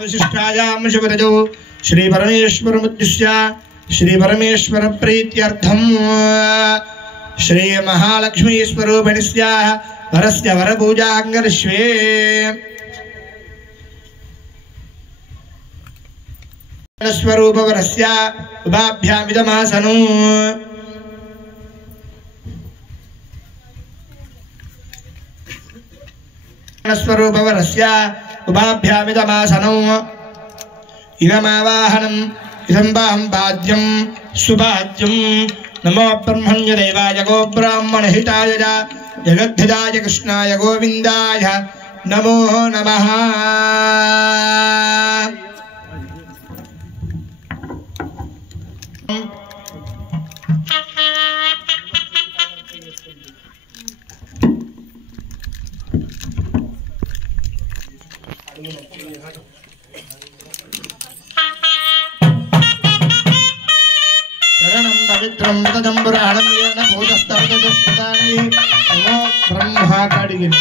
विशिष्टायां शिवरजो श्री परमेश्वरमुद्दिश्य श्री परमेश्वर प्रीत्यर्थं श्री महालक्ष्मी स्वरूपिणस्य वरस्य वरपूजाङ्गरिष्ये स्वरूपवरस्य उभाभ्यामिदमासनो स्वरूपवरस्य उभाभ्यामिदमासनो इदमावाहनम् इदम्बाहं पाद्यं सुपाद्यं नमो ब्रह्मण्यदेवाय गो ब्राह्मणहिताय जगद्धिताय कृष्णाय गोविन्दाय नमो नमः। शरणं पवित्रं तदं पुराणं येन भूतस्तवदस्तानि नमो ब्रह्मा कडिगिन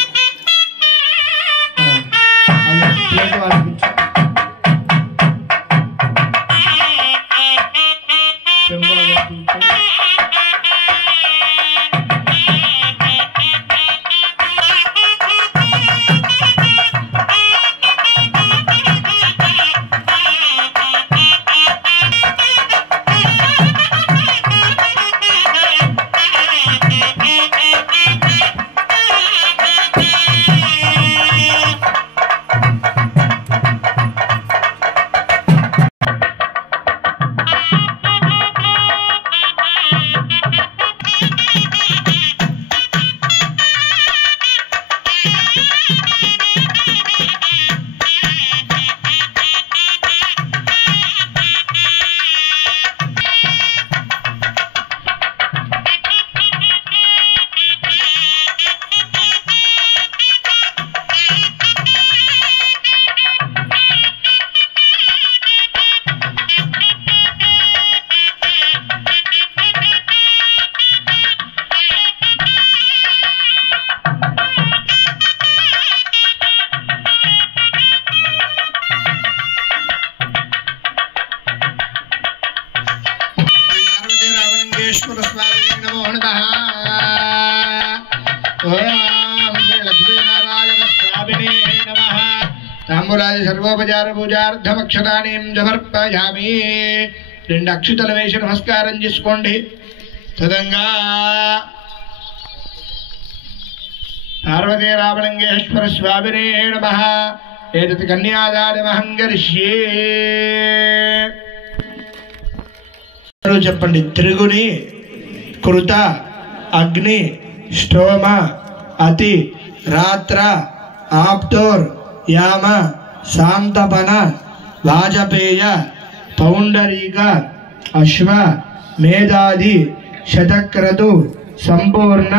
नमो नमः। ओम श्री लक्ष्मी नारायण स्वामिने नमः। తాంబూలాది సర్వోపచార పూజార్థమక్షరాణీం సమర్పయామి. 2 అక్షతలు వేసి నమస్కారం చేసుకోండి. తదంగా పార్వతీ రామలింగేశ్వర స్వామినే నమః. ఏతత్ కన్యాదానమహం కరిష్యే. చెప్పండి. త్రిగుణి కృత అగ్ని ష్టోమ అతి రాత్ర ఆప్తోర్ యామ శాంతపన వాజపేయ పౌండరీక అశ్వ మేధాది శతక్రతు సంపూర్ణ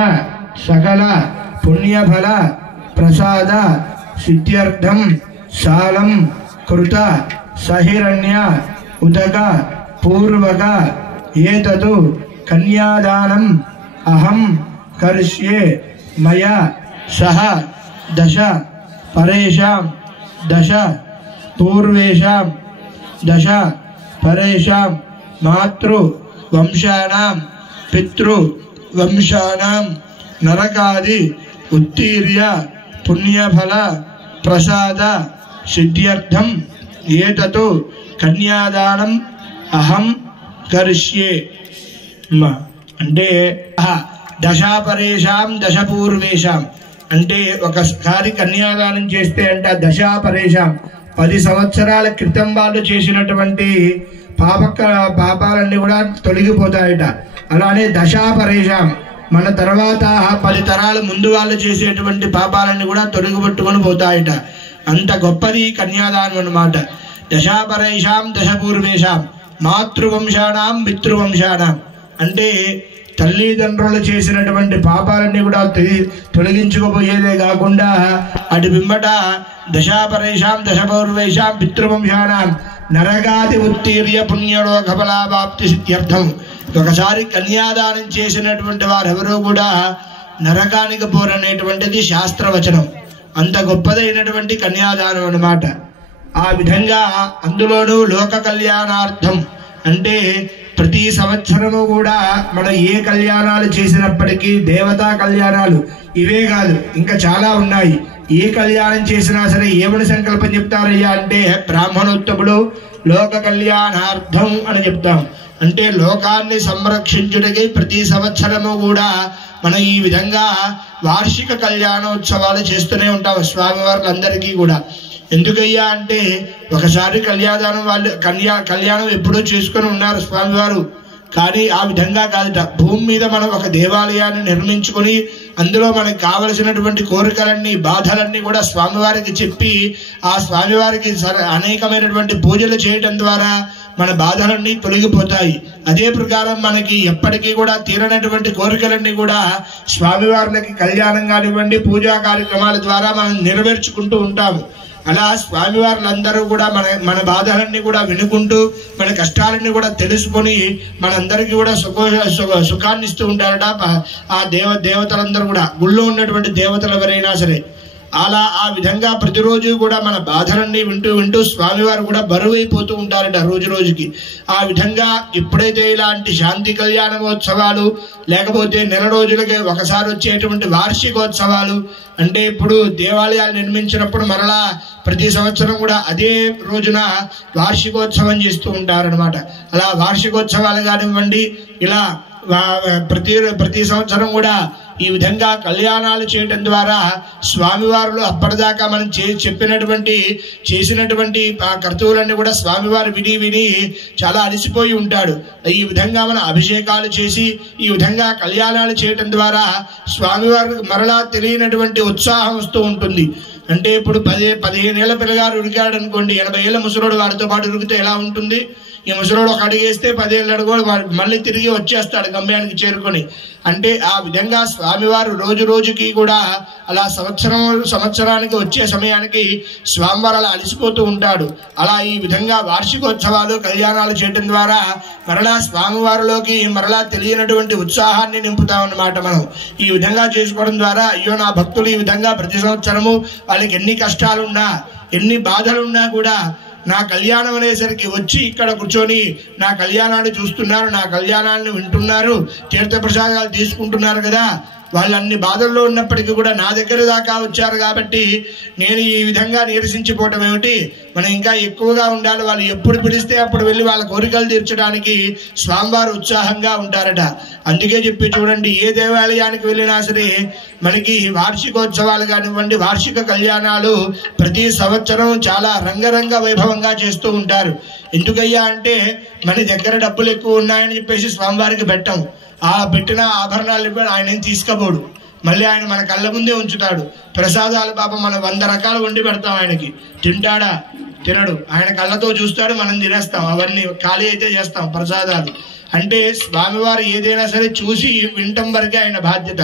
సకల పుణ్యఫల ప్రసాద సిద్ధ్యర్థం సాలం కృత సహిరణ్య ఉదక పూర్వక ఏతతు కన్యాదానం అహం కరిష్యే. మయా సహ 10 పరేషాం 10 పూర్వేషాం 10 పరేషాం మాతృ వంశానాం పితృ వంశానాం నరకాది ఉత్తీర్య పుణ్యఫల ప్రసాద సిద్ధ్యర్థం ఏతతు కన్యాదానం అహం కరిష్యే. అంటే 10 పరేషాం 10 పూర్వేషాం అంటే ఒకసారి కన్యాదానం చేస్తే అంట 10 పరేషాం 10 సంవత్సరాల క్రితం వాళ్ళు చేసినటువంటి పాపాలన్నీ కూడా తొలగిపోతాయట. అలానే 10 పరేషాం మన తర్వాత 10 తరాల ముందు వాళ్ళు చేసేటువంటి పాపాలన్నీ కూడా తొలగిపెట్టుకొని పోతాయట. అంత గొప్పది కన్యాదానం అన్నమాట. 10 పరేషాం 10 పూర్వేషాం మాతృవంశానాం పితృవంశానాం అంటే తల్లిదండ్రులు చేసినటువంటి పాపాలన్నీ కూడా తొలగించుకుపోయేదే కాకుండా అటు బింబట 10 పరేషాం 10 పూర్వేషాం పితృవంశానాం నరకాది ఉత్తీర్య పుణ్యలోక ఫలాప్తి సిద్ధ్యర్థం. ఒకసారి కన్యాదానం చేసినటువంటి వారెవరూ కూడా నరకానికి పోరనేటువంటిది శాస్త్రవచనం. అంత గొప్పదైనటువంటి కన్యాదానం అన్నమాట. ఆ విధంగా అందులోనూ లోక కళ్యాణార్థం అంటే ప్రతి సంవత్సరము కూడా మనం ఏ కళ్యాణాలు చేసినప్పటికీ దేవతా కళ్యాణాలు ఇవే కాదు ఇంకా చాలా ఉన్నాయి. ఏ కళ్యాణం చేసినా సరే ఏమని సంకల్పం చెప్తారయ్యా అంటే బ్రాహ్మణోత్తముడు లోక కళ్యాణార్థం అని చెప్తాం. అంటే లోకాన్ని సంరక్షించుటకి ప్రతి సంవత్సరము కూడా మనం ఈ విధంగా వార్షిక కళ్యాణోత్సవాలు చేస్తూనే ఉంటాం స్వామివార్లందరికీ కూడా. ఎందుకయ్యా అంటే ఒకసారి కళ్యాణం వాళ్ళు కళ్యాణం ఎప్పుడూ చేసుకొని ఉన్నారు స్వామివారు. కానీ ఆ విధంగా కాదుట. భూమి మీద మనం ఒక దేవాలయాన్ని నిర్మించుకొని అందులో మనకు కావలసినటువంటి కోరికలన్నీ బాధలన్నీ కూడా స్వామివారికి చెప్పి ఆ స్వామివారికి అనేకమైనటువంటి పూజలు చేయటం ద్వారా మన బాధలన్నీ తొలగిపోతాయి. అదే ప్రకారం మనకి ఎప్పటికీ కూడా తీరనటువంటి కోరికలన్నీ కూడా స్వామివారికి కళ్యాణం కానివ్వండి పూజా కార్యక్రమాల ద్వారా మనం నెరవేర్చుకుంటూ ఉంటాము. అలా స్వామివారులందరూ కూడా మన బాధలన్నీ కూడా వినుకుంటూ మన కష్టాలన్నీ కూడా తెలుసుకొని మనందరికీ కూడా సుఖాన్ని ఇస్తూ ఉంటారట ఆ దేవతలందరూ కూడా. గుళ్ళో ఉన్నటువంటి దేవతలు ఎవరైనా సరే అలా ఆ విధంగా ప్రతిరోజు కూడా మన బాధలన్నీ వింటూ స్వామివారు కూడా బరువైపోతూ ఉంటారట రోజు రోజుకి. ఆ విధంగా ఎప్పుడైతే ఇలాంటి శాంతి కళ్యాణోత్సవాలు లేకపోతే నెల రోజులకి ఒకసారి వచ్చేటువంటి వార్షికోత్సవాలు అంటే ఇప్పుడు దేవాలయాలు నిర్మించినప్పుడు మరలా ప్రతి సంవత్సరం కూడా అదే రోజున వార్షికోత్సవం చేస్తూ ఉంటారనమాట. అలా వార్షికోత్సవాలు కానివ్వండి ఇలా ప్రతి సంవత్సరం కూడా ఈ విధంగా కళ్యాణాలు చేయటం ద్వారా స్వామివారులు అప్పటిదాకా మనం చేసినటువంటి కర్తవ్యాలన్నీ కూడా స్వామివారు విని చాలా అలసిపోయి ఉంటాడు. ఈ విధంగా మన అభిషేకాలు చేసి ఈ విధంగా కళ్యాణాలు చేయటం ద్వారా స్వామివారికి మరలా తెలియనటువంటి ఉత్సాహం వస్తూ ఉంటుంది. అంటే ఇప్పుడు 15 ఏళ్ల పిల్లగారు ఉరికాడు అనుకోండి, 80 ఏళ్ల ముసలోడు వారితో పాటు ఉరికితే ఎలా ఉంటుంది? ఈ ముసలోడు ఒక అడిగేస్తే 10 ఏళ్ళ అడుగు మళ్ళీ తిరిగి వచ్చేస్తాడు గమ్యానికి చేరుకొని. అంటే ఆ విధంగా స్వామివారు రోజు రోజుకి కూడా అలా సంవత్సరానికి వచ్చే సమయానికి స్వామివారు అలా అలసిపోతూ ఉంటాడు. అలా ఈ విధంగా వార్షికోత్సవాలు కళ్యాణాలు చేయడం ద్వారా మరలా స్వామివారిలోకి మరలా తెలియనటువంటి ఉత్సాహాన్ని నింపుతామన్నమాట. మనం ఈ విధంగా చేసుకోవడం ద్వారా అయ్యో నా భక్తులు ఈ విధంగా ప్రతి సంవత్సరము వాళ్ళకి ఎన్ని కష్టాలున్నా ఎన్ని బాధలున్నా కూడా నా కళ్యాణం అనేసరికి వచ్చి ఇక్కడ కూర్చొని నా కళ్యాణాన్ని చూస్తున్నారు, నా కళ్యాణాన్ని వింటున్నారు, తీర్థప్రసాదాలు తీసుకుంటున్నారు కదా. వాళ్ళు అన్ని బాధల్లో ఉన్నప్పటికీ కూడా నా దగ్గర దాకా వచ్చారు కాబట్టి నేను ఈ విధంగా నీరసించిపోవటం ఏమిటి, మనం ఇంకా ఎక్కువగా ఉండాలి, వాళ్ళు ఎప్పుడు పిలిస్తే అప్పుడు వెళ్ళి వాళ్ళ కోరికలు తీర్చడానికి స్వామివారు ఉత్సాహంగా ఉంటారట. అందుకే చెప్పి చూడండి, ఏ దేవాలయానికి వెళ్ళినా సరే మనకి వార్షికోత్సవాలు కానివ్వండి, వార్షిక కళ్యాణాలు ప్రతి సంవత్సరం చాలా రంగరంగ వైభవంగా చేస్తూ ఉంటారు. ఎందుకయ్యా అంటే మన దగ్గర డబ్బులు ఎక్కువ ఉన్నాయని చెప్పేసి స్వామివారికి పెట్టాం. ఆ పెట్టిన ఆభరణాలు ఆయన ఏం తీసుకపోడు, మళ్ళీ ఆయన మన కళ్ళ ముందే ఉంచుతాడు. ప్రసాదాలు పాపం మనం 100 రకాలు వండి పెడతాం, ఆయనకి తింటాడా తినడు, ఆయన కళ్ళతో చూస్తాడు, మనం తినేస్తాం. అవన్నీ ఖాళీ అయితే చేస్తాం ప్రసాదాలు. అంటే స్వామివారు ఏదైనా సరే చూసి వినటం వరకే ఆయన బాధ్యత.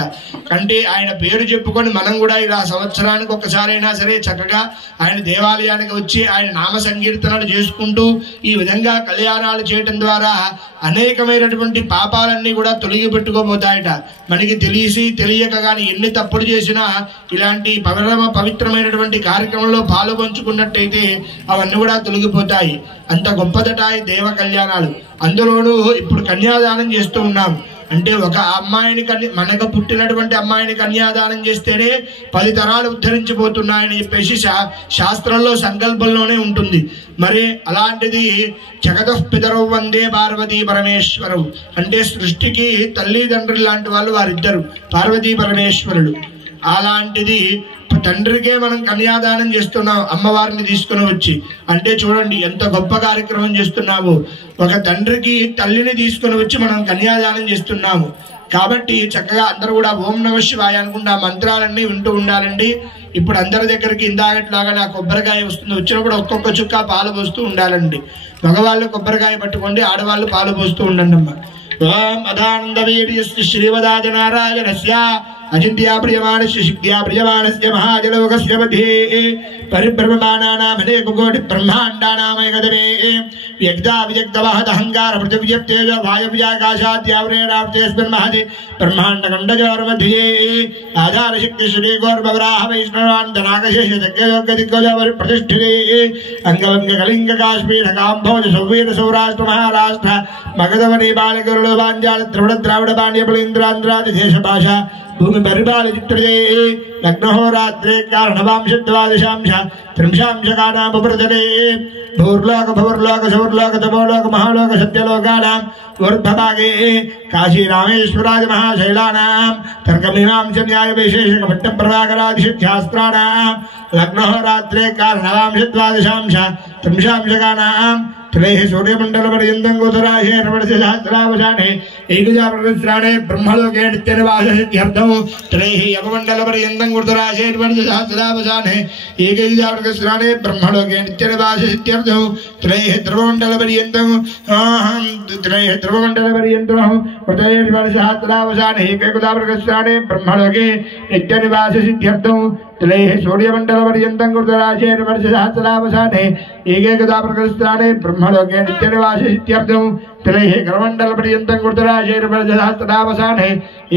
అంటే ఆయన పేరు చెప్పుకొని మనం కూడా ఇలా సంవత్సరానికి ఒక్కసారైనా సరే చక్కగా ఆయన దేవాలయానికి వచ్చి ఆయన నామ సంకీర్తనలు చేసుకుంటూ ఈ విధంగా కళ్యాణాలు చేయటం ద్వారా అనేకమైనటువంటి పాపాలన్నీ కూడా తొలగి పెట్టుకోబోతాయట. మనకి తెలియక కానీ ఎన్ని తప్పులు చేసినా ఇలాంటి పవిత్రమైనటువంటి కార్యక్రమంలో పాలు పంచుకున్నట్టయితే అవన్నీ కూడా తొలగిపోతాయి. అంత గొప్పదట ఈ దేవ కళ్యాణాలు. అందులోనూ ఇప్పుడు కన్యాదానం చేస్తూ ఉన్నాం. అంటే ఒక అమ్మాయిని మనకు పుట్టినటువంటి అమ్మాయిని కన్యాదానం చేస్తేనే 10 తరాలు ఉద్ధరించిపోతున్నాయని చెప్పేసి శాస్త్రంలో సంకల్పంలోనే ఉంటుంది. మరి అలాంటిది జగతః పితరౌ వందే పార్వతీ పరమేశ్వరౌ అంటే సృష్టికి తల్లిదండ్రులు లాంటి వాళ్ళు వారిద్దరు పార్వతీ పరమేశ్వరుడు. అలాంటిది తండ్రికే మనం కన్యాదానం చేస్తున్నాం, అమ్మవారిని తీసుకుని వచ్చి. అంటే చూడండి ఎంత గొప్ప కార్యక్రమం చేస్తున్నాము. ఒక తండ్రికి తల్లిని తీసుకుని వచ్చి మనం కన్యాదానం చేస్తున్నాము. కాబట్టి చక్కగా అందరూ కూడా ఓం నమః శివాయ అనుకుంటా మంత్రాలన్నీ వింటూ ఉండాలండి. ఇప్పుడు అందరి దగ్గరికి ఇందాకట్లాగా నా కొబ్బరికాయ వస్తుంది, వచ్చినప్పుడు ఒక్కొక్క చుక్క పాలు పోస్తూ ఉండాలండి. మగవాళ్ళు కొబ్బరికాయ పట్టుకోండి, ఆడవాళ్ళు పాలు పోస్తూ ఉండండి అమ్మ. ఓం అదానంద వీర్యస్య శ్రీవదాజ నారాయణస్య అచింత్యా ప్రియమాణస్య శిక్త్యా ప్రియమాణస్య మహాజలోకస్య మధ్యే పరిభ్రమమానానామనేక కోటి బ్రహ్మాండానామేకదమే వ్యక్తా విజక్తవహదహంకార పృథివ్యప్తేజ వాయవ్యాకాశాద్యావరేణాప్తేస్మిన్ మహతి బ్రహ్మాండఖండజోర్మధ్యే ఆధారశక్తి శ్రీగోర్భవరాహ వైష్ణవాంతనాగశేషదిగ్గజోగ్గదిగ్గజోపరి ప్రతిష్ఠితే అంగవంగ కళింగ కాశ్మీర కాంభోజ సౌవీర సౌరాష్ట్ర మహారాష్ట్ర మగధవని బాణిగరుడు బాంజాల ద్రవిడ ద్రావిడ బాణ్య బలీంద్రాంధ్రాది దేశ భాష భూమి పరిపాల చిత్రజే లగ్నహోరాత్రే కారణవాంశ ద్వాదశాంశ త్రింశాంశ కానామృతదే భూర్లోక భువర్లోక సౌర్లోక తమోలోక మహాలోక సత్యలోకానాం ఊర్ధ్వభాగే కాశీ రామేశ్వరాది మహాశైలానాం తర్కమీమాంస న్యాయ వైశేషిక భట్ట ప్రభాకరాది శాస్త్రానాం లగ్నహోరాత్రే కారణవాంశ ద్వాదశాంశ త్రింశాంశ కానాం त्रैः सूर्यमण्डलपर्यन्तं गोधराशेर्वर्षसहस्रावसाने एकजाप्रतिस्राणे ब्रह्मलोके नित्यनिवाससिद्ध्यर्थं त्रैः यममण्डलपर्यन्तं गोधराशेर्वर्षसहस्रावसाने एकजाप्रतिस्राणे ब्रह्मलोके नित्यनिवाससिद्ध्यर्थं त्रैः ध्रुवमण्डलपर्यन्तं गोधराशेर्वर्षसहस्रावसाने एकजाप्रतिस्राणे ब्रह्मलोके नित्यनिवाससिद्ध्यर्थं त्रैः सूर्यमण्डलपर्यन्तं गोधराशेर्वर्षसहस्रावसाने एकदा प्रकृतिस्थाने ब्रह्मलोके नित्यनिवाससिद्ध्यर्थं त्रैः करमण्डलपर्यन्तं गोधराशेर्वर्षसहस्रावसाने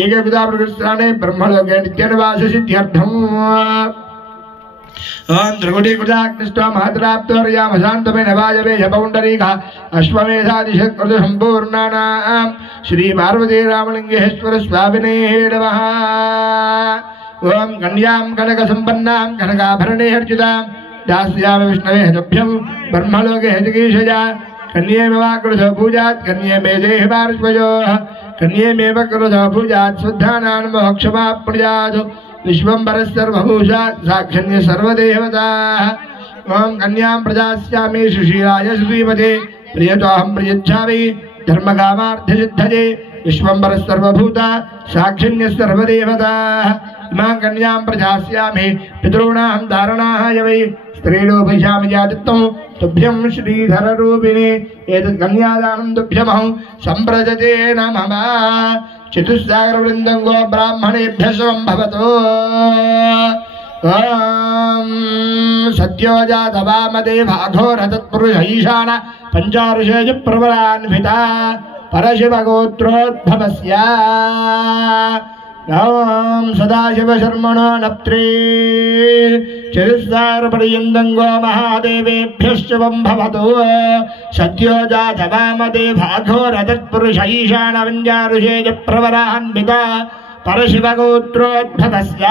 एकदा प्रकृतिस्थाने ब्रह्मलोके नित्यनिवाससिद्ध्यर्थम् ओम त्रिकुटीकृताग्निष्टो महद्राप्तोर्यामशान्तमेन वायवे यपौण्डरीका अश्वमेधादिशत्कृत सम्पूर्णानां श्री पार्वती रामलिंगेश्वर स्वामिने नमः। ओम कन्यां कनक संपन्नां कनकाभरणे हर्षितां दास्यामि विष्णवे तुभ्यं ब्रह्मलोके हरिकेशया कन्ये मेवाकृत पूजात् कन्ये मे देहि पार्श्वयोः कन्ये मेव कृत पूजात् शुद्धानां मोक्षमाप्नुयात् विश्वम्भरः सर्वभूषात् साक्षण्य सर्वदेवताः। ओम कन्यां प्रदास्यामि सुशीलाय श्रीमते प्रियतोऽहं प्रयच्छामि धर्मकामार्थसिद्धये विश्वम्भरः सर्वभूता साक्षिण्य सर्वदेवताः। इमां कन्यां प्रदास्यामि पितॄणां धारणाय वै स्त्रीलोभिषामि जातत्वं तुभ्यं श्रीधररूपिणे एतत् कन्यादानं तुभ्यमहं सम्प्रजते नमः। चतुस्सागरवृन्दं गो ब्राह्मणेभ्यः शुभं भवतु। ओम सद्यो जातवामदे भाघोर तत्पुरुष ईशान पंचारुषेज प्रवरान्विता परशिवगोत्रोद्भवस्य ओम सदाशिव शर्मणो नप्त्रे चतुस्सागरपर्यन्तं गो महादेवेभ्यः शुभं भवतु। सद्यो जातवामदे भाघोर तत्पुरुष ईशान पंचारुषेज प्रवरान्विता परशिवगोत्रोद्भवस्य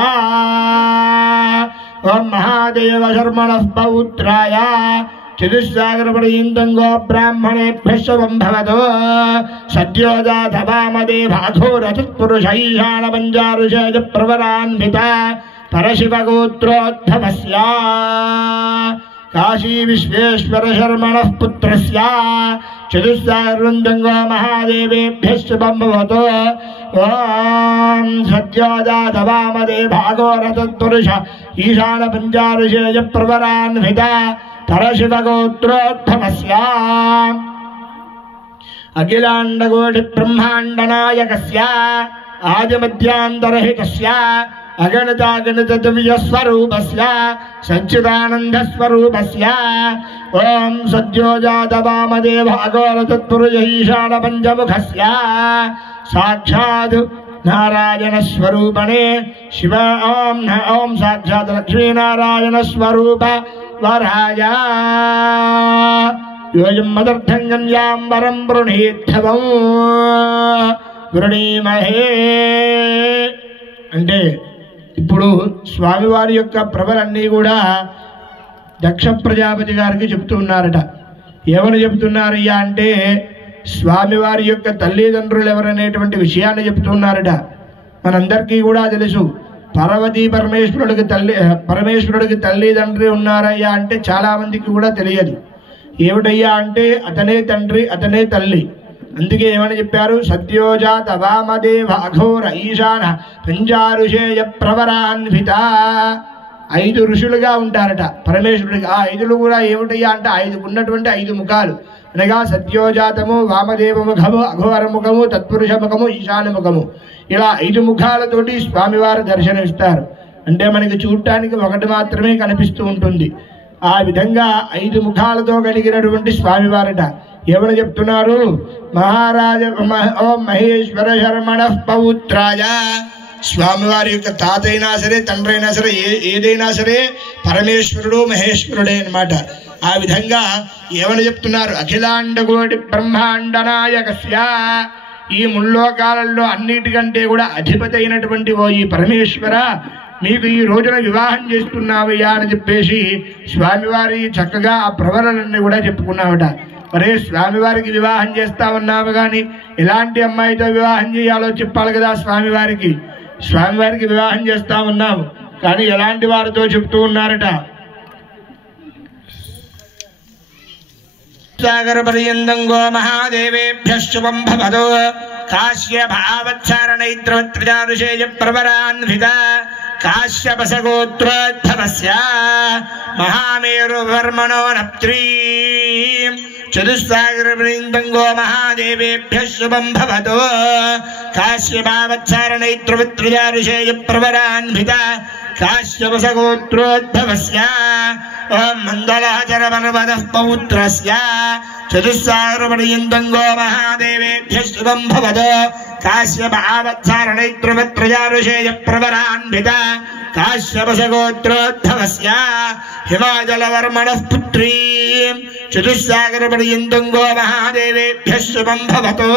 ओम महादेव शर्मणः पौत्राय चतुस्सागरपर्यन्तं गो ब्राह्मणेभ्यः शुभं भवतु सद्यो जातवामदेवाघोरतत्पुरुषैशानपञ्चारुषेज प्रवरान्विता परशिवगोत्रोद्भवस्य काशी विश्वेश्वर शर्मणः पुत्रस्य चतुस्सागरपर्यन्तं गो महादेवेभ्यः शुभं भवतु ओम सद्यो जातवामदेवाघोरतत्पुरुष ईशानपञ्चारुषेज प्रवरान्विता परशिवगोत्रोद्भवस्य अखिलाण्डकोटि ब्रह्माण्डनायकस्य आदिमध्यान्तरहितस्य अगणितागणित दिव्यस्वरूपस्य सच्चिदानन्दस्वरूपस्य ओम सद्यो जातवामदेव अघोरतत्पुरुष ईशानपञ्चमुखस्य साक्षात् नारायण स्वरूपणे शिव ओम साक्षात् लक्ष्मीनारायण स्वरूप वराय योजं मदर्थं गम्यां वरं वृणीद्धवं వృణీమహే అంటే ఇప్పుడు స్వామివారి యొక్క ప్రభలన్నీ కూడా దక్ష ప్రజాపతి గారికి చెప్తూ ఉన్నారట. ఏమని చెప్తున్నారయ్యా అంటే స్వామివారి యొక్క తల్లిదండ్రులు ఎవరనేటువంటి విషయాన్ని చెప్తున్నారట. మనందరికీ కూడా తెలుసు పార్వతీ పరమేశ్వరుడికి తల్లిదండ్రి ఉన్నారయ్యా అంటే చాలా మందికి కూడా తెలియదు. ఏమిటయ్యా అంటే అతనే తండ్రి అతనే తల్లి. అందుకే ఏమని చెప్పారు, సద్యోజాత వామదేవ అఘోర ఈశాన పంచారుషేయ ప్రవరాన్విత. 5 ఋషులుగా ఉంటారట పరమేశ్వరుడికి. ఆ 5 కూడా ఏమిటయ్యా అంటే 5 ఉన్నటువంటి 5 ముఖాలు అనగా సత్యోజాతము, వామదేవ ముఖము, అఘోర ముఖము, తత్పురుష ముఖము, ఈశాన ముఖము. ఇలా 5 ముఖాలతోటి స్వామివారు దర్శనమిస్తారు. అంటే మనకి చూడటానికి ఒకటి మాత్రమే కనిపిస్తూ ఉంటుంది. ఆ విధంగా 5 ముఖాలతో కలిగినటువంటి స్వామివారట. ఏమని చెప్తున్నారు, మహారాజ ఓం మహేశ్వర శర్మణ పౌత్రాయ. స్వామివారి యొక్క తాత అయినా సరే తండ్రి అయినా సరే ఏదైనా సరే పరమేశ్వరుడు మహేశ్వరుడే అన్నమాట. ఆ విధంగా ఏమని చెప్తున్నారు, అఖిలాండకోటి బ్రహ్మాండ నాయకస్య. ఈ ముల్లోకాలలో అన్నిటికంటే కూడా అధిపతి అయినటువంటి ఓ ఈ పరమేశ్వర, మీకు ఈ రోజున వివాహం చేస్తున్నావయ్యా అని చెప్పేసి స్వామివారి చక్కగా ఆ ప్రవరణలన్నీ కూడా చెప్పుకున్నామట. మరే స్వామివారికి వివాహం చేస్తామన్నాము కానీ ఎలాంటి అమ్మాయితో వివాహం చేయాలో చెప్పాలి కదా. స్వామివారికి వివాహం చేస్తామన్నాము కానీ ఎలాంటి వారితో చెప్తూ ఉన్నారట. సాగర పర్యంతం గో మహాదేవేభ్యః శుభం భవతు కాశ్యపావచ్చారణైత్రవత్రజారుషేయ ప్రవరాన్విత కాశ్యపసగోత్రోద్భవస్య మహామేరువర్మణో నప్త్రీ చతుస్సాగరపర్యంతం గో మహాదేవేభ్యః శుభం భవతు కాశ్యపావచ్చారణైత్రవత్రజారుషేయ ప్రవరాన్విత కాశ్యపసగోత్రోద్భవస్య ఓం మందలాచర పర్వతః పౌత్రస్య చతుస్సాగరపర్యంతం గో మహాదేవేభ్యః శుభం భవతు కాశ్యపావచ్చారణైత్రవత్రజారుషేయ ప్రవరాన్విత కాశ్యపసగోత్రోద్భవస్య హిమాచలవర్మణః పుత్రీ చతుస్సాగరపర్యంతం గో మహాదేవేభ్యః శుభం భవతు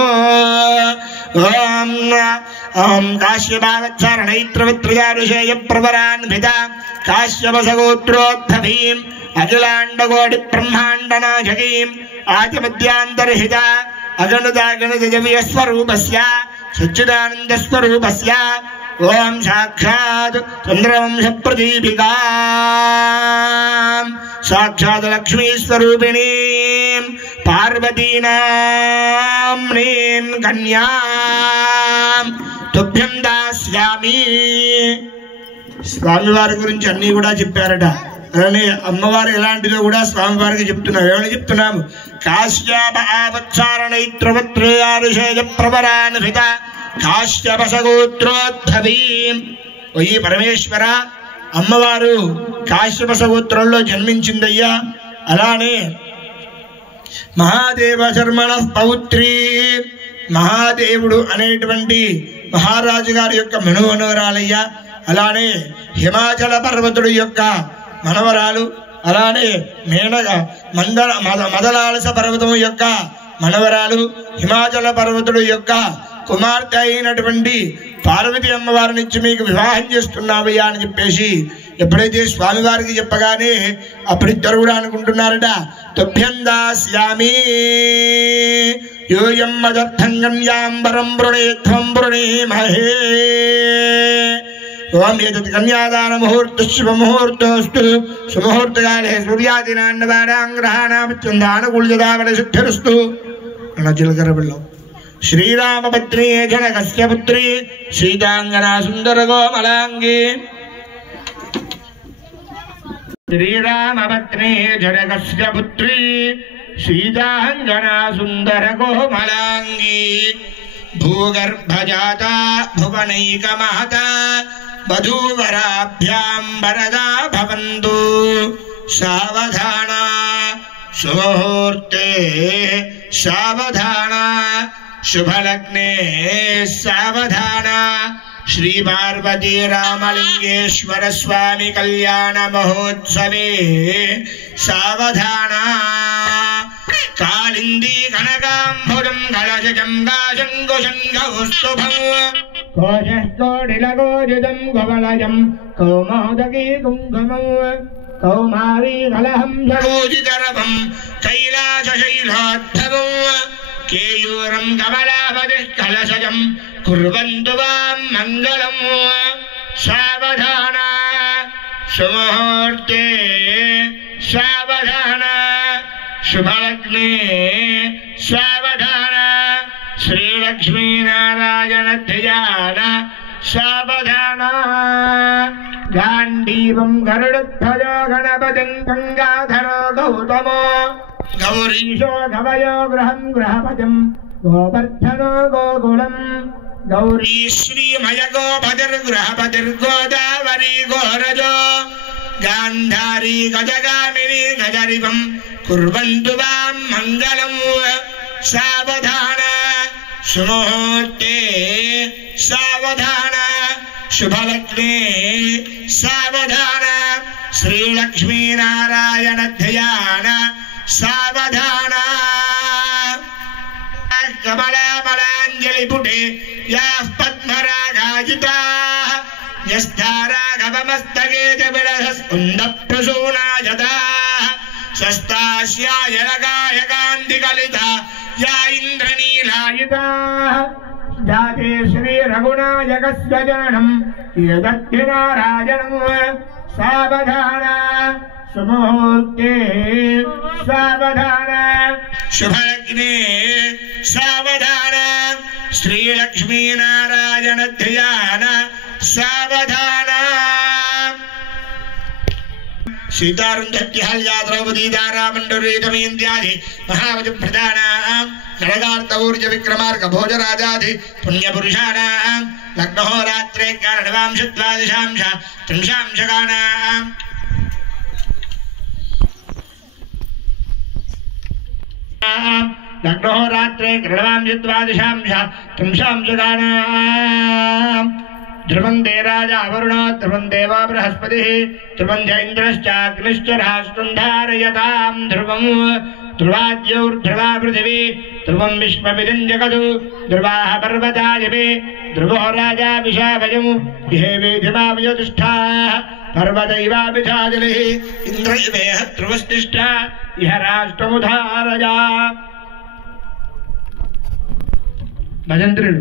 ఓం కాశ్యపావచ్చారణైత్రవత్రజారుషేయ ప్రవరాన్విత కాశ్యపసగోత్రోద్భవీం అఖిలాండకోటి బ్రహ్మాండనాయకీం ఆదిమధ్యాంతర్హిత అగణితాగణిత దివ్యస్వరూపస్య సచ్చిదానందస్వరూపస్య ఓం సాక్షాత్ చంద్రవంశ ప్రదీపికా సాక్షాత్ లక్ష్మీ స్వరూపిణీం పార్వతీనామ్నీం కన్యాం తుభ్యం దాస్యామి. స్వామివారి గురించి అన్నీ కూడా చెప్పారట. అలానే అమ్మవారు ఎలాంటిదో కూడా స్వామివారికి చెప్తున్నాం. ఏమని చెప్తున్నాము, కాశ్యపావచ్చారణైత్రవత్రజారుషేయ ప్రవరాన్విత కాశ్యపసగోత్రోద్భవీం. ఓ ఈ పరమేశ్వర, అమ్మవారు కాశ్యపసగోత్రంలో జన్మించిందయ్యా. అలానే మహాదేవ శర్మణ పౌత్రీ, మహాదేవుడు అనేటువంటి మహారాజు గారి యొక్క మనోహరాలయ్యా. అలానే హిమాచల పర్వతుడు యొక్క మనవరాలు. అలానే మదలాలస పర్వతం యొక్క మనవరాలు. హిమాచల పర్వతుడు యొక్క కుమార్తె అయినటువంటి పార్వతి అమ్మవారిని ఇచ్చి మీకు వివాహం చేస్తున్నామయ్యా అని చెప్పేసి ఎప్పుడైతే స్వామివారికి చెప్పగానే అప్పుడిద్దరు కూడా అనుకుంటున్నారట, తుభ్యం దాస్యామి యోయం మదర్థం గమ్యాంబరం వృణేత్వం వృణీమహే. ఓం ఏతత్ కన్యాదాన ముహూర్త శుభ ముహూర్తోస్తు సుముహూర్తకాలే సూర్యాదినాన్నవాడాంగ్రహాణానుకూల్యదావడ సిద్ధిరస్తు. చిలకర పిల్లం శ్రీరామపత్ని జనకస్య పుత్రి సీతాంగనా సుందర కోమలాంగి. శ్రీరామపత్ని జనకస్య పుత్రి సీతాంగనా సుందర కోమలాంగి. భూగర్భజాత భువనైకమహత వధూవరాభ్యాం వరదా భవంతు. సావధాన శుభముహూర్తే సావధాన శుభలగ్నే సావధాన. శ్రీ పార్వతీ రామలింగేశ్వర స్వామి కళ్యాణ మహోత్సవే సావధాన. కాళిందీ కనకాంబుజం కలశజం గాశంకుశంఘౌస్తుభం కోశస్థోడిలగోజితం గవలయం కౌమోదకీ కుంకుమం కౌమారీ కలహం జగోజితరవం కైలాసశైలోద్భవం కేయూరం కమలాపతిః కలశజం కుర్వంతు వాం మంగళం. సావధాన సుముహూర్తే సావధాన శుభలగ్నే సావధాన. శ్రీలక్ష్మీనారాయణ ధ్యాన సావధాన. గాంధీవం గరుడధ్వజో గణపతిం గంగాధరో గౌతమో గౌరీశో గవయో గృహం గృహపతిం గోవర్ధనో గోకులం. గౌరీ శ్రీమయ గోపతిర్గృహపతిర్గోదావరీ గోరజో గాంధారీ గజగామినీ గజరివం కుర్వంతు వాం మంగళం. సావధాన సుముహూర్తే సావధాన శుభలగ్నే సావధాన. శ్రీలక్ష్మీనారాయణ ధ్యాన సావధాన. కమలామలాంజలిపుటే యాః పద్మరాగాజితాః యస్థారాఘవమస్తకే చ విలసస్కుందప్రసూనాయతాః. స్వస్తాస్యాయనగాయకాంతికలితా యా ఇంద్రనీలాయితాః. జాతే శ్రీరఘునాయకస్య జననం యదగ్నినారాయణం. సావధాన సుముహూర్తే సావధాన శుభలగ్నే సావధాన. శ్రీలక్ష్మీనారాయణ ధ్యాన సావధాన. సీతారుంధత్యహల్యా ద్రౌపదీ దారామండరీతమయంత్యాది మహావతి ప్రధానాం నరగార్తౌర్జ విక్రమార్క భోజరాజాది పుణ్యపురుషాణాం లగ్నహోరాత్రే కారణవాంశద్వాదశాంశ త్రింశాంశకానాం. లగ్నహోరాత్రే కరణవాంశద్వాదశాంశ త్రింశాంశకానాం. ధ్రువందే రాజా వరుణో ధ్రువం దేవో బృహస్పతిః ధ్రువం చ ఇంద్రశ్చాగ్నిశ్చ రాష్ట్రం ధారయతాం ధ్రువం. ధ్రువాద్యౌర్ధ్రువా పృథివీ ధ్రువం విశ్వమిదం జగదు ధ్రువాః పర్వతా యమే. ధ్రువో రాజా విశాఖయం ఇహే వేధిమావయోతిష్ఠాః పర్వతైవాభిధాజలిః ఇంద్ర ఇవేహ ధ్రువస్తిష్ఠ ఇహ రాష్ట్రముధారయా. భజంత్రుడు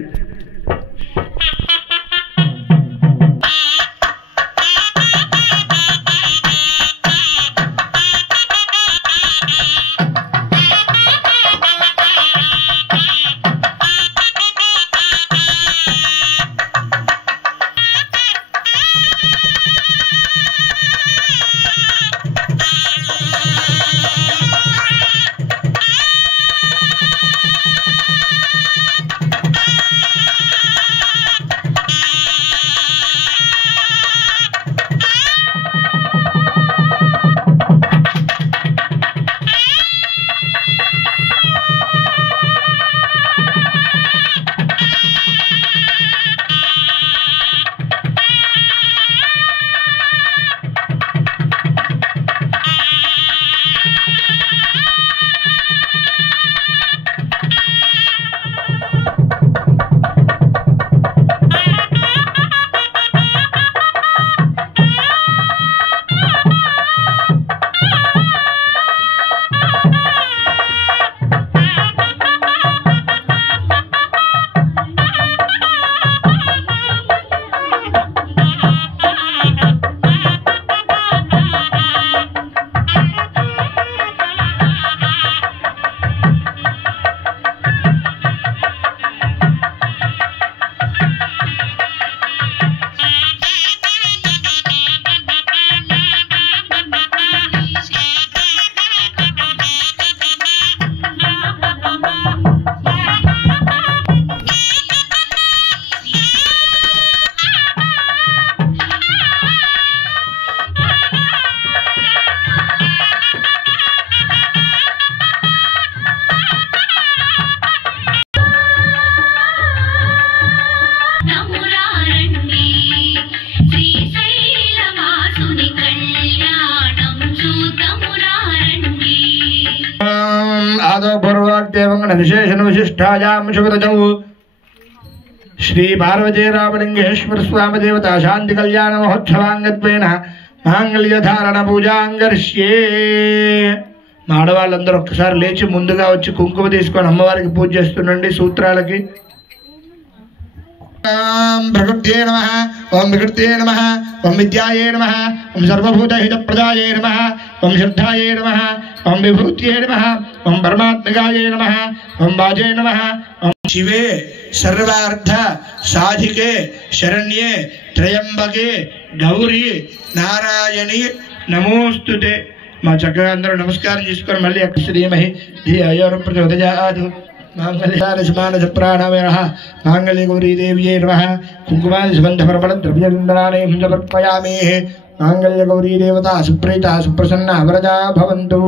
सर्वमंगल विशेषण विशिष्टायाम शुभरजौ श्री पार्वती रामलिंगेश्वर स्वामी देवता शांति कल्याण महोत्सवांगत्वेन मांगल्य धारण पूजांगर्ष्ये ఆడవాళ్ళందరూ ఒక్కసారి లేచి ముందుగా వచ్చి కుంకుమ తీసుకొని అమ్మవారికి పూజ చేస్తుండండి సూత్రాలకి ఓం ప్రకృతే నమః ఓం వికృతే నమః ఓం విద్యాయే నమః ఓం సర్వభూత హిత ప్రదాయే నమః ఓం శ్రద్ధాయే నమః ఓం విభూత్యే నమః ఓం పరమాత్మకాయే నమః ఓం వాజే నమః ఓం శివే సర్వార్థ సాధికే శరణ్యే త్రయంబకే గౌరీ నారాయణి నమోస్తుతే మా చక్కగా అందరూ నమస్కారం చేసుకొని మళ్ళీ శ్రీమహి ధియోరం ప్రచోదయాత్ మాంగళ్యమానసప్రాణమేనః మాంగళ్య గౌరీదేవ్యై నమః కుంకుమాది సుగంధపరమళ ద్రవ్యగంధరాణి సమర్పయామి మాంగళ్య గౌరీ దేవత సుప్రీత సుప్రసన్న వరదా భవంతు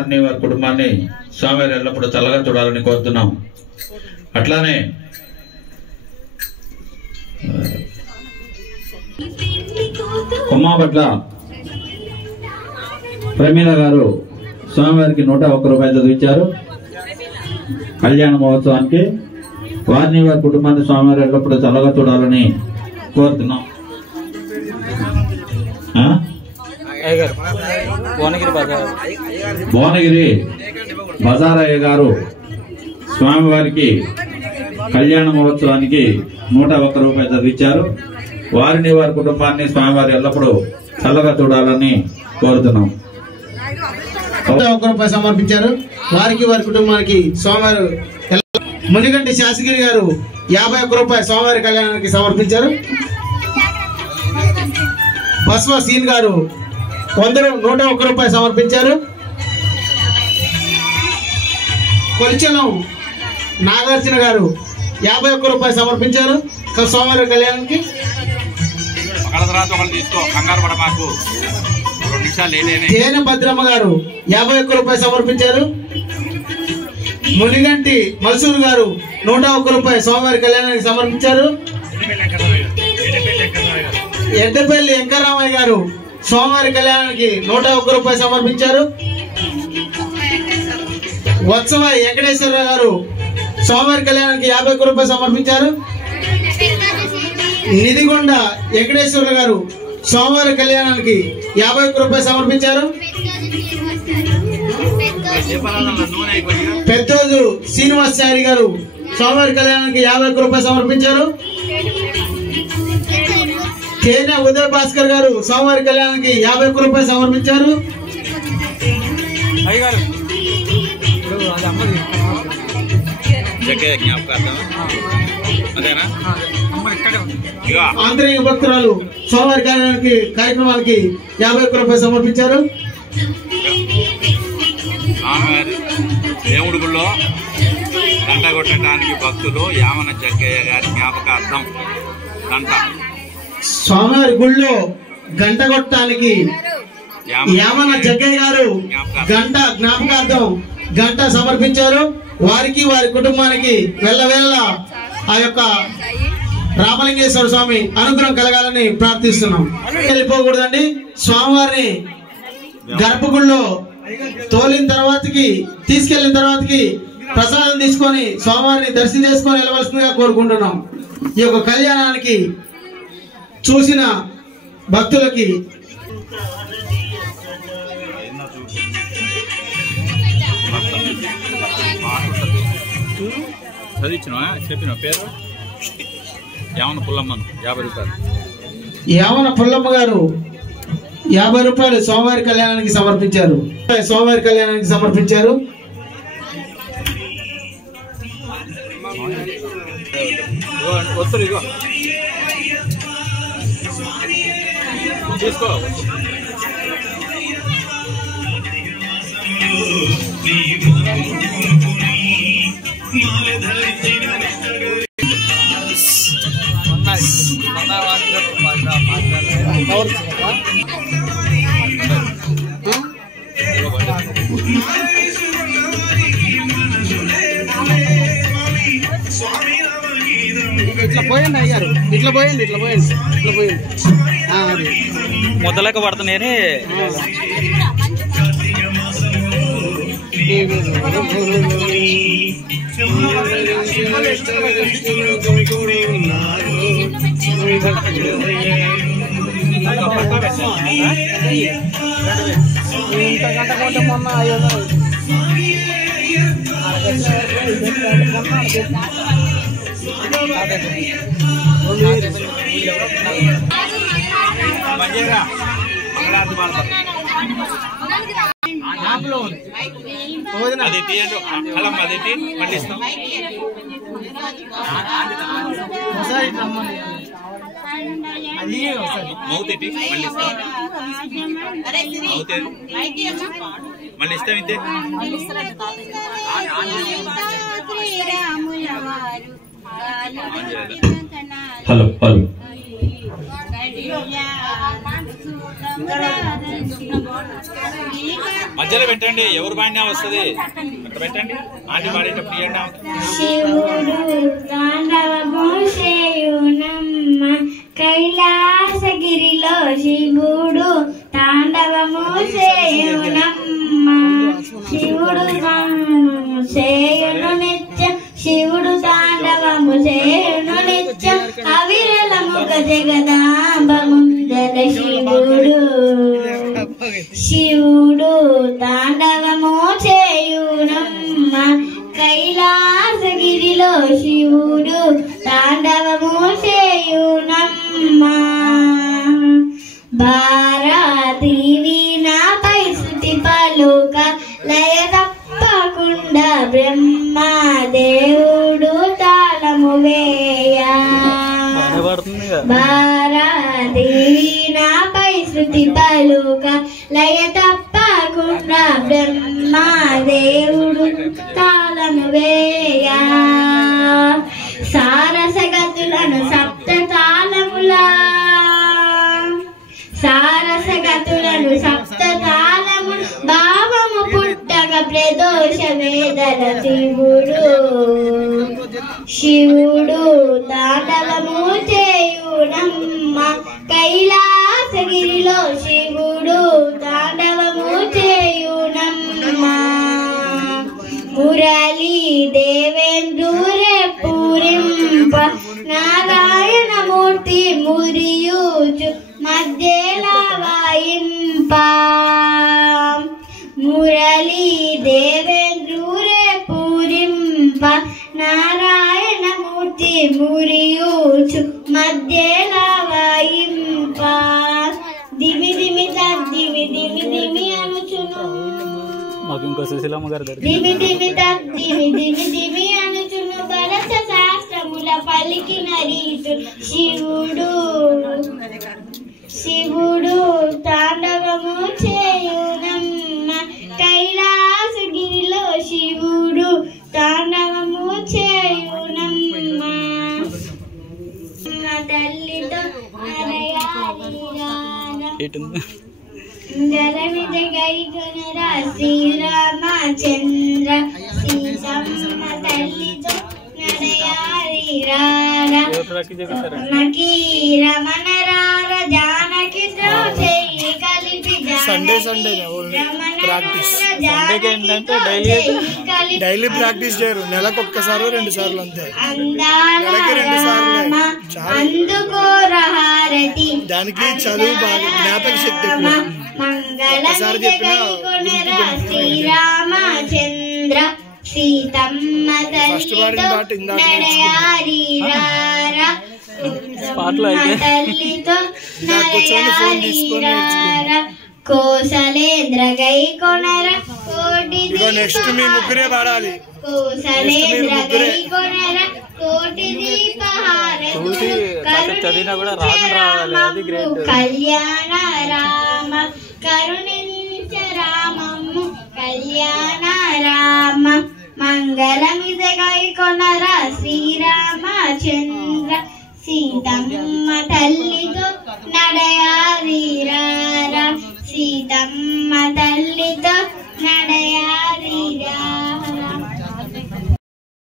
వారిని వారి కుటుంబాన్ని స్వామివారి ఎల్లప్పుడూ చల్లగా చూడాలని కోరుతున్నాం. అట్లానే కొమ్మాపట్ల ప్రమీల గారు స్వామివారికి 101 రూపాయలు చదివించారు. కళ్యాణ మహోత్సవానికి వారిని వారి కుటుంబాన్ని స్వామివారి ఎల్లప్పుడూ చల్లగా చూడాలని కోరుతున్నాం. భువనగిరి బజారయ్య గారు స్వామివారికి కళ్యాణ మహోత్సవానికి 101 రూపాయలు చదివించారు. వారిని వారి కుటుంబాన్ని స్వామివారి ఎల్లప్పుడూ చల్లగా చూడాలని కోరుతున్నాం. 1 రూపాయి సమర్పించారు. వారికి వారి కుటుంబానికి స్వామివారు. మునిగంటి శాసగిరి గారు 51 రూపాయలు స్వామివారి కళ్యాణానికి సమర్పించారు. బస్వ సీన్ గారు 101 రూపాయలు సమర్పించారు. కొలిచలం నాగార్జున గారు 51 రూపాయలు సమర్పించారు స్వామివారి కళ్యాణానికి. తేనె భద్రమ్మ గారు 51 రూపాయలు సమర్పించారు. మునిగంటి మల్సూరు గారు 101 రూపాయలు స్వామివారి కళ్యాణానికి సమర్పించారు. ఎడ్డపల్లి వెంకటరామయ్య గారు స్వామివారి కళ్యాణానికి 101 రూపాయలు సమర్పించారు. వత్సవ వెంకటేశ్వర గారు స్వామివారి కళ్యాణానికి 51 రూపాయలు సమర్పించారు. నిధిగొండ వెంకటేశ్వర గారు స్వామివారి కళ్యాణానికి 51 రూపాయలు సమర్పించారు. పెద్దోజు శ్రీనివాసారి గారు స్వామివారి కళ్యాణానికి 51 రూపాయలు సమర్పించారు. కేన ఉదయ్ భాస్కర్ గారు స్వామివారి కళ్యాణానికి 51 రూపాయలు సమర్పించారు. ఆంతరిక భక్తురాలు స్వామివారి కార్యక్రమానికి 51 రూపాయలు సమర్పించారు. దేవుడి గుళ్ళో గంట కొట్టడానికి భక్తులు యామన జగ్గయ్య గారి జ్ఞాపకార్థం గంట. స్వామివారి గుళ్ళో గంట కొట్టడానికి యామన జగ్గయ్య గారు గంట జ్ఞాపకార్థం గంట సమర్పించారు. వారికి వారి కుటుంబానికి వెళ్ళవేళ ఆ యొక్క రామలింగేశ్వర స్వామి అనుగ్రహం కలగాలని ప్రార్థిస్తున్నాం. వెళ్ళిపోకూడదండి. స్వామివారిని గర్భగుడిలో తోలిన తర్వాతకి తీసుకెళ్లిన తర్వాతకి ప్రసాదం తీసుకొని స్వామివారిని దర్శనం చేసుకొని వెళ్ళవలసిందిగా కోరుకుంటున్నాం. ఈ యొక్క కళ్యాణానికి చూసిన భక్తులకి చెప్పిన పేరు యావన పుల్లమ్మను 50 రూపాయలు. యావన పుల్లమ్మ గారు 50 రూపాయలు స్వామివారి కళ్యాణానికి సమర్పించారు. స్వామివారి కళ్యాణానికి సమర్పించారు. తీసుకో. ఇట్లా పోయండి అయ్యారు. ఇట్లా పోయండి. మొదలక పడుతున్నాయని ఇంతకంటే కొంటే మొన్న అది తీయండి. కలం అది మళ్ళీ ఇస్తాం. మౌత్ మళ్ళీ ఇస్తాం. మళ్ళీ ఇస్తాం. ఇంతే. హలో మధ్యలో పెట్టండి, ఎవరు పాడినా వస్తుంది. అక్కడ పెట్టండి, ఆంటీ పాడేటప్పుడు ఇవ్వండి. శివుడు తాండవము చేయునమ్మ కైలాసగిరిలో, శివుడు తాండవము చేయునమ్మ. శివుడు తాండవము చేయును నిత్యం, శివుడు తాండవము చేయును నిత్యం. అవిరలముగ జగదాంబ ముందర శివుడు తాండవము చేయునమ్మ కైలాసగిరిలో, శివుడు తాండవము చేయునమ్మ. భారతి వీణాపై శృతి పలుక లయ తప్పకుండా బ్రహ్మదేవుడు తాళము వేయ. భారతి వీణాపై శృతి పలుక లయ తప్పకుండా బ్రహ్మదేవుడు తాళము వేయ. సారసగతులను సప్త తాళములా, సారసగతులను సప్త తాళము భావము పుట్టగ ప్రదోష వేదన శివుడు. శివుడు తాండవము చేయునమ్మ కైలాసగిరిలో, శివుడు తాండవము చేయునమ్మ. మురళీ దేవేంద్రురే పూరింప నారాయణమూర్తి మురియూచు మధ్యలా వాయింప. మురళీ దేవేంద్రురే పూరింప నారాయణమూర్తి మురియూచు మధ్యలా వాయింప. దిమి దిమి దిమి దిమి దిమి అనుచును, దిమి దిమి దిమి దిమి దిమి అనుచును బలస శాస్త్రముల పలికిన రీతు. శివుడు శివుడు తాండవము చేయునమ్మ కైలాసగిరిలో, శివుడు తాండవము చేయునమ్మ. తల్లితో గరవిజ గైకొనరా శ్రీరామచంద్ర, సీతమ్మ తల్లితో నడయారి రారా. నకి రమణ రార జానకి చెయ్యి కలిపి డైలీ ప్రాక్టీస్ చేయరు, నెలకు ఒక్కసారి 2 సార్లు అంతే. అందుకోరహారతి దానికి చదువు బాగా, జ్ఞాపక శక్తి ఎక్కువ. శ్రీరామచంద్ర సీతమ్మ తల్లితో నడయారి రారా. తల్లితో నడయారి రారా. కోసలేంద్ర గై కొనర కోటి నెక్స్ట్ మీ ముగ్గురే పాడాలి. కోసలేంద్ర గై కొనర కోటి దీపహారతి కళ్యాణ రామ కరుణించ రామము కళ్యాణ రామ. మంగళమిద గై కొనర శ్రీరామచంద్ర, సీతమ్మ తల్లితో నడయారి రారా. సీతమ్మ